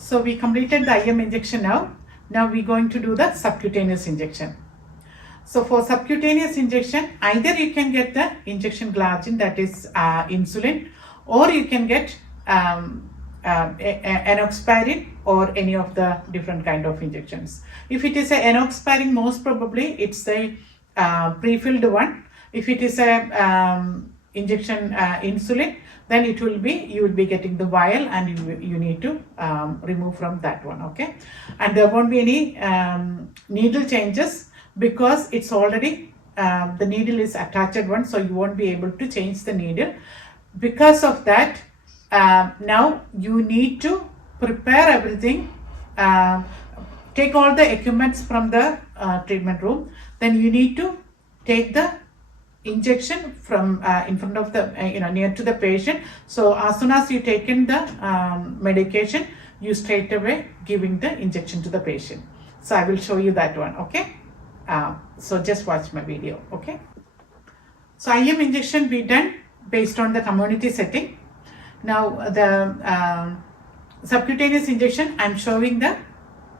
So we completed the IM injection now. Now we're going to do the subcutaneous injection. So for subcutaneous injection, either you can get the injection glargine, that is insulin, or you can get enoxaparin or any of the different kind of injections. If it is a enoxaparin, most probably it's a pre-filled one. If it is a injection insulin, then it will be, you will be getting the vial and you need to remove from that one, okay? And there won't be any needle changes because it's already the needle is attached one, so you won't be able to change the needle. Because of that, now you need to prepare everything, take all the equipments from the treatment room. Then you need to take the injection from in front of the near to the patient. So as soon as you taken the medication, you straight away giving the injection to the patient. So I will show you that one, okay? So just watch my video, okay? So IM injection we done based on the community setting. Now the subcutaneous injection I'm showing the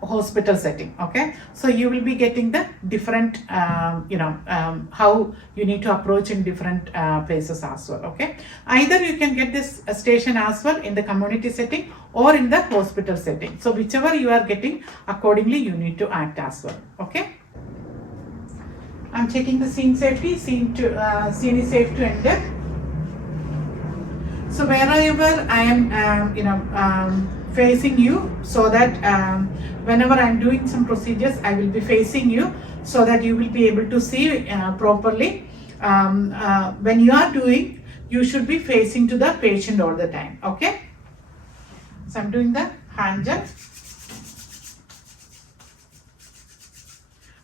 hospital setting, okay? So you will be getting the different how you need to approach in different places as well, okay? Either you can get this station as well in the community setting or in the hospital setting. So whichever you are getting, accordingly you need to act as well, okay? I'm checking the scene safety. Scene is safe to enter. So wherever I am facing you, so that whenever I'm doing some procedures, I will be facing you so that you will be able to see properly. When you are doing, you should be facing to the patient all the time, okay? So I'm doing the hand gel.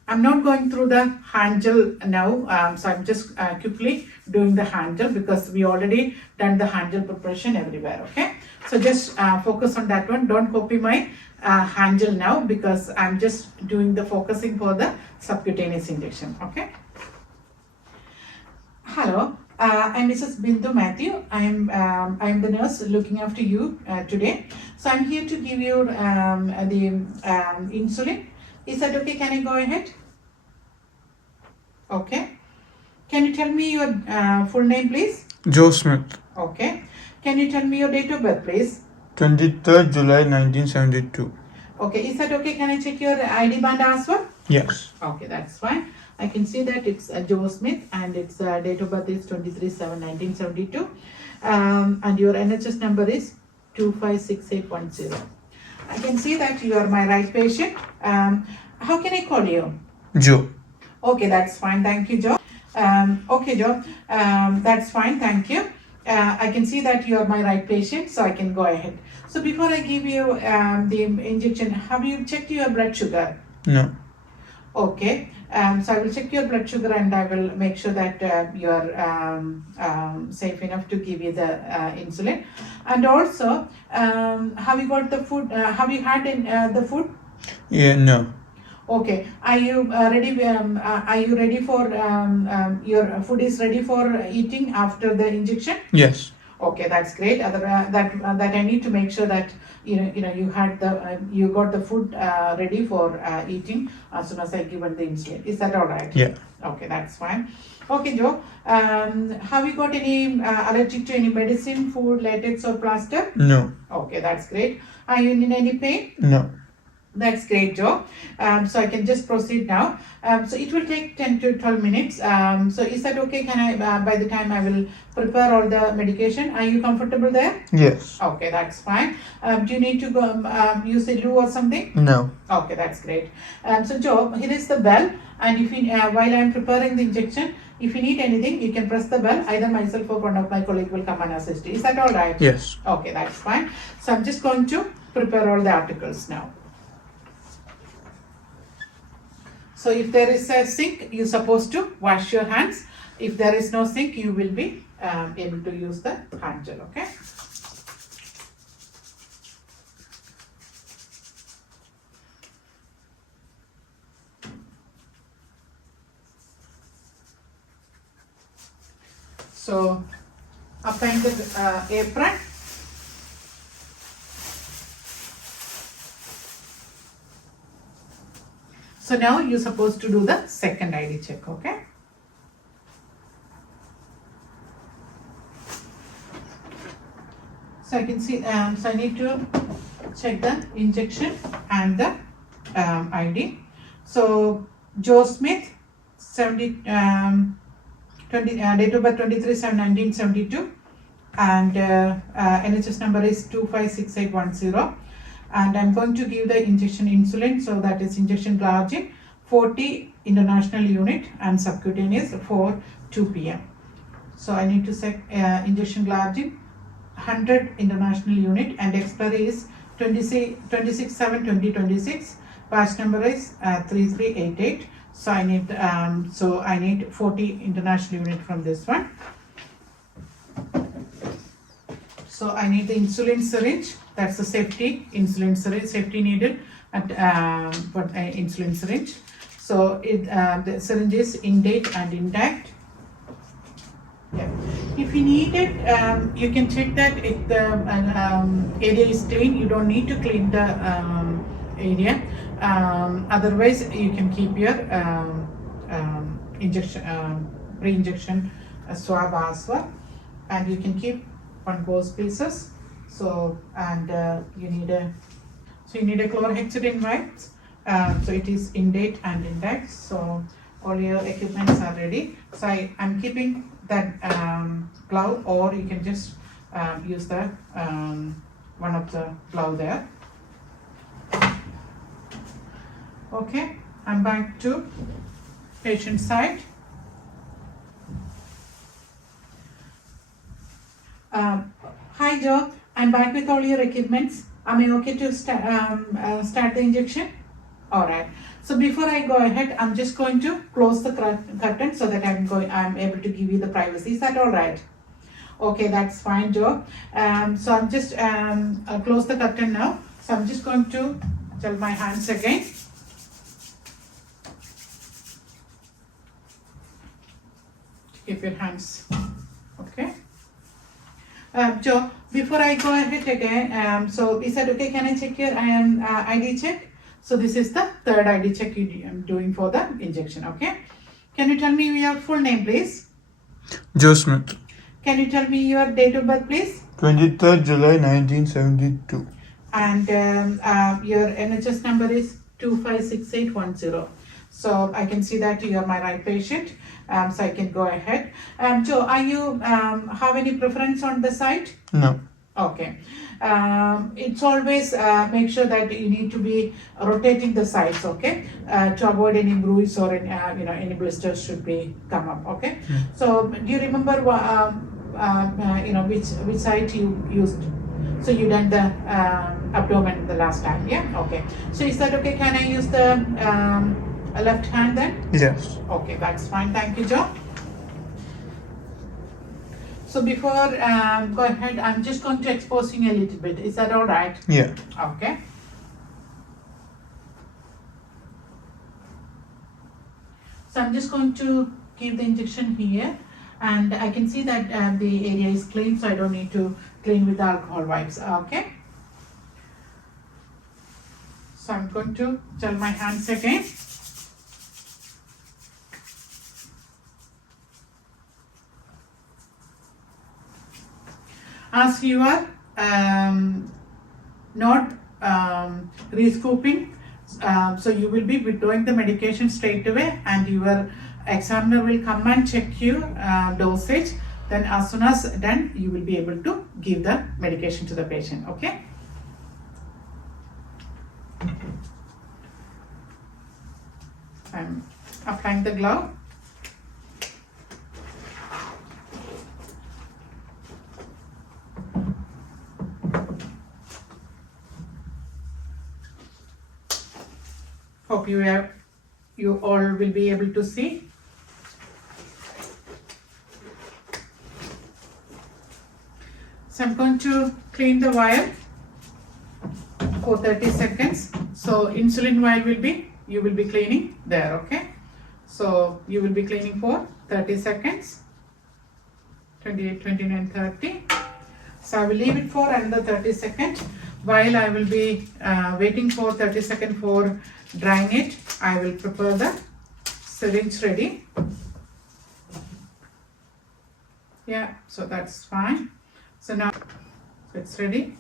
I'm not going through the hand gel now, so I'm just quickly doing the hand gel because we already done the hand gel preparation everywhere, okay? So just focus on that one. Don't copy my hand gel now because I'm just doing the focusing for the subcutaneous injection, okay? Hello, I'm Mrs. Bindu Matthew. I'm the nurse looking after you today. So I'm here to give you the insulin. Is that okay? Can I go ahead? Okay. Can you tell me your full name, please? Joe Smith. Okay. Can you tell me your date of birth, please? 23rd July 1972. Okay. Is that okay? Can I check your ID band as well? Yes. Okay, that's fine. I can see that it's Joe Smith and its date of birth is 23/7/1972. And your NHS number is 256810. I can see that you are my right patient. How can I call you? Joe. Okay, that's fine. Thank you, Joe. Okay, Joe. That's fine. Thank you. I can see that you are my right patient, so I can go ahead. So before I give you the injection, have you checked your blood sugar? No. Okay. So I will check your blood sugar and I will make sure that you are safe enough to give you the insulin. And also, have you got the food? Have you had the food? Yeah, no. Okay. Are you ready? Are you ready for your food is ready for eating after the injection? Yes. Okay, that's great. That I need to make sure that you had the you got the food ready for eating as soon as I given the insulin. Is that all right? Yeah. Okay, that's fine. Okay, Joe. Have you got any allergic to any medicine, food, latex, or plaster? No. Okay, that's great. Are you in any pain? No. That's great, Joe. So I can just proceed now. So it will take 10 to 12 minutes. So is that okay? Can I, by the time I will prepare all the medication, are you comfortable there? Yes. Okay, that's fine. Do you need to go use a loo or something? No. Okay, that's great. So Joe, here is the bell. And if you, while I am preparing the injection, if you need anything, you can press the bell. Either myself or one of my colleagues will come and assist you. Is that all right? Yes. Okay, that's fine. So I'm just going to prepare all the articles now. So if there is a sink, you're supposed to wash your hands. If there is no sink, you will be able to use the hand gel, okay? So applying the apron. So now you're supposed to do the second ID check, okay? So I can see, so I need to check the injection and the ID. So Joe Smith, 70, 20, date of birth 23/7/1972, and NHS number is 256810. And I'm going to give the injection insulin, so that is injection glargine 40 international unit and subcutaneous for 2 p.m. So I need to set injection glargine 100 international unit, and expiry is 26/7/2026. Batch number is 3388. So I need 40 international unit from this one. So I need the insulin syringe. That's the safety insulin syringe, safety needle and insulin syringe. So the syringe is in date and intact. Yeah. If you need it, you can check that if the area is clean. You don't need to clean the area. Otherwise, you can keep your injection, pre-injection swab as well, and you can keep on both pieces. So you need a chlorhexidine wipes. So it is in date and intact. So all your equipments are ready. So I'm keeping that glove, or you can just use the one of the glove there. Okay, I'm back to patient side. Hi Joe, I'm back with all your equipments. Am I okay to start the injection? Alright. So before I go ahead, I'm just going to close the curtain so that I'm able to give you the privacy. Is that alright? Okay, that's fine, Joe. So I'm just close the curtain now. So I'm just going to gel my hands again. Keep your hands. Okay. Joe, before I go ahead again, so is that okay? Can I check your ID check? So this is the third ID check I'm doing for the injection, okay? Can you tell me your full name, please? Joe Smith. Can you tell me your date of birth, please? 23rd July 1972. And your NHS number is 256810. So I can see that you are my right patient. So I can go ahead. Joe, are you have any preference on the site? No. Okay. It's always make sure that you need to be rotating the sides, okay, to avoid any bruise or any, any blisters should be come up, okay. So do you remember which side you used? So you done the abdomen the last time, yeah? Okay. So is that okay? Can I use the left hand then? Yes. Okay, that's fine. Thank you, Joe. So before go ahead, I'm just going to expose you a little bit. Is that all right? Yeah. Okay. So I'm just going to give the injection here, and I can see that the area is clean, so I don't need to clean with the alcohol wipes. Okay. So I'm going to gel my hands again. As you are not re-scooping, so you will be withdrawing the medication straight away, and your examiner will come and check you dosage. Then as soon as done, you will be able to give the medication to the patient, okay? I'm applying the glove. Hope you all will be able to see. So I'm going to clean the vial for 30 seconds. So insulin vial you will be cleaning there, okay? So you will be cleaning for 30 seconds, 28, 29, 30. So I will leave it for another 30 seconds while I will be waiting for 30 seconds for drying it, I will prepare the syringe ready. Yeah, so that's fine. So now it's ready.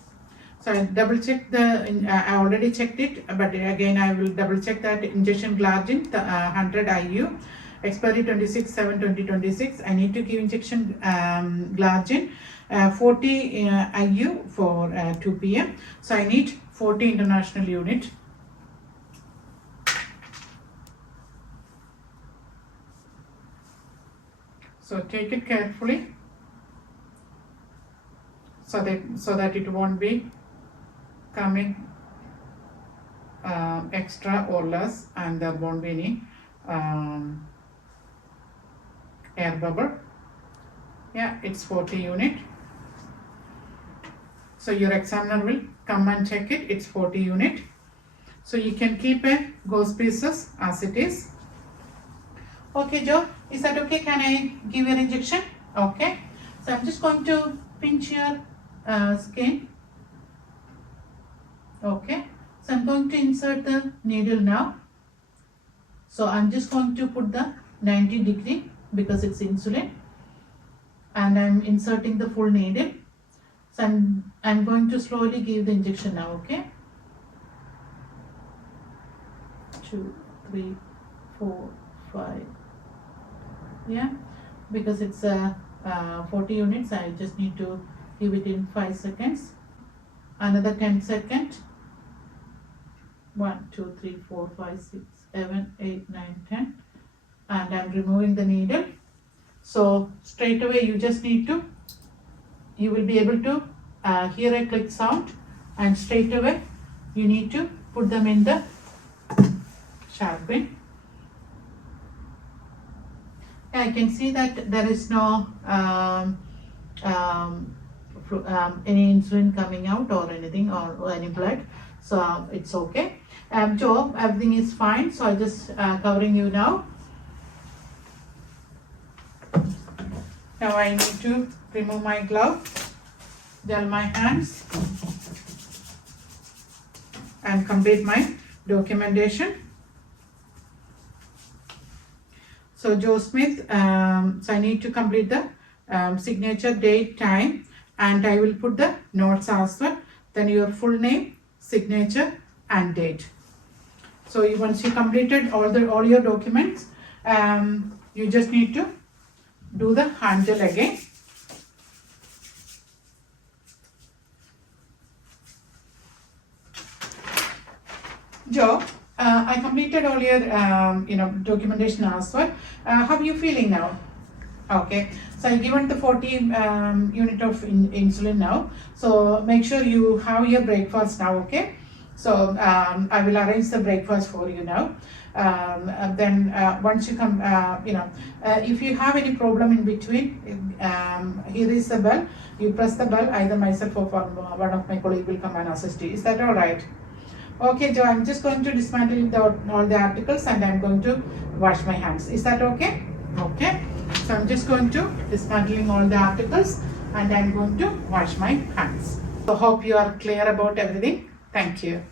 So I double check I already checked it, but again I will double check that injection glargine, 100 IU, expiry 26/7/2026. I need to give injection glargine 40 IU for 2 p.m. So I need 40 international unit. So take it carefully so that it won't be coming extra or less, and there won't be any air bubble. Yeah, it's 40 unit. So your examiner will come and check it. It's 40 unit. So you can keep a gauze pieces as it is. Okay, Joe, is that okay? Can I give your injection? Okay. So I'm just going to pinch your skin. Okay. So I'm going to insert the needle now. So I'm just going to put the 90 degree because it's insulin, and I'm inserting the full needle. So I'm going to slowly give the injection now. Okay. 2, 3, 4, 5. Yeah, because it's 40 units, I just need to give it in 5 seconds. Another 10 seconds. 1, 2, 3, 4, 5, 6, 7, 8, 9, 10. And I'm removing the needle. So straight away you will be able to hear a click sound, and straight away you need to put them in the sharp bin. I can see that there is no any insulin coming out or anything, or any blood, so it's okay. Joe, everything is fine, so I'm just covering you now. Now I need to remove my glove, gel my hands, and complete my documentation. So Joe Smith, so I need to complete the signature, date, time, and I will put the notes as well. Then your full name, signature, and date. So once you completed all your documents, you just need to do the hand gel again. Joe, I completed all your documentation as well. How are you feeling now? Okay, so I given the 40 unit of insulin now. So make sure you have your breakfast now. Okay, so I will arrange the breakfast for you now. Then once you come, if you have any problem in between, here is the bell. You press the bell. Either myself or one of my colleagues will come and assist you. Is that all right? Okay, Joe, I'm just going to dismantle all the articles, and I'm going to wash my hands. Is that okay? Okay. So I'm just going to dismantling all the articles, and I'm going to wash my hands. So hope you are clear about everything. Thank you.